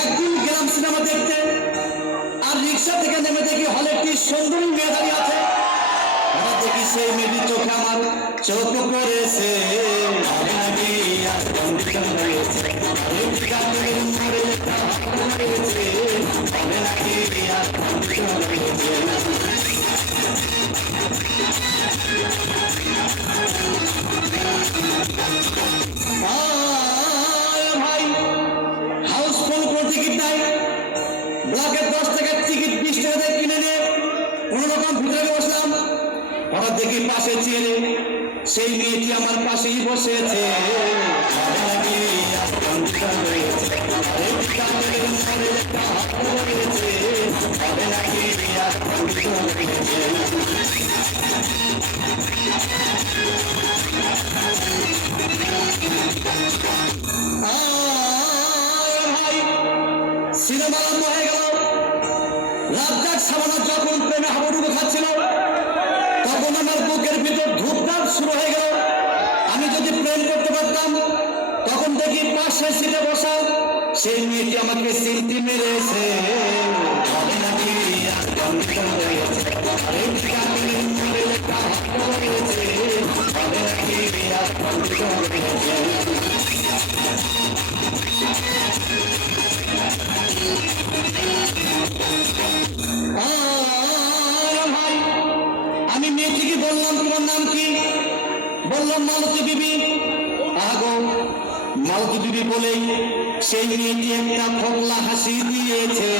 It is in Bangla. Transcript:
একদিন গেলাম সিনেমা দেখতে, আর রিক্সা থেকে নেমে দেখি হলে একটি সুন্দরী মেয়ে দাঁড়িয়ে আছে। দেখি সেই মেয়েটি চোখে আমার চোখ পড়েছে। ভাই হাউসফুল কোন টিকিট নাই, ব্লকের 10 টাকার টিকিট 20 টাকা দিয়ে কিনে নিয়ে কোন রকম ভিতরে বসলাম। হঠাৎ দেখি পাশে চেয়ে সেই মেয়েটি আমার পাশেই বসেছে। সিনেমা আরম্ভ হয়ে গেল। রাজ্জাক সাবানা যখন প্রেমে হাবুডুবু খাচ্ছিল, তখন আমার বুকের ভিতর ধূপধাপ শুরু হয়ে গেল। আমি যদি প্রেম করতে পারতাম, তখন দেখি পাশের সিটে বসা সেই মেয়েটি আমাকে সিলটি মেরেছে। আমি মেয়েটিকে বললাম, তোমার নাম কি? বললাম মালতী বিবি। আগো মালতী বিবি বলেই সেই মেয়েটি একটা ফোকলা হাসি দিয়েছে।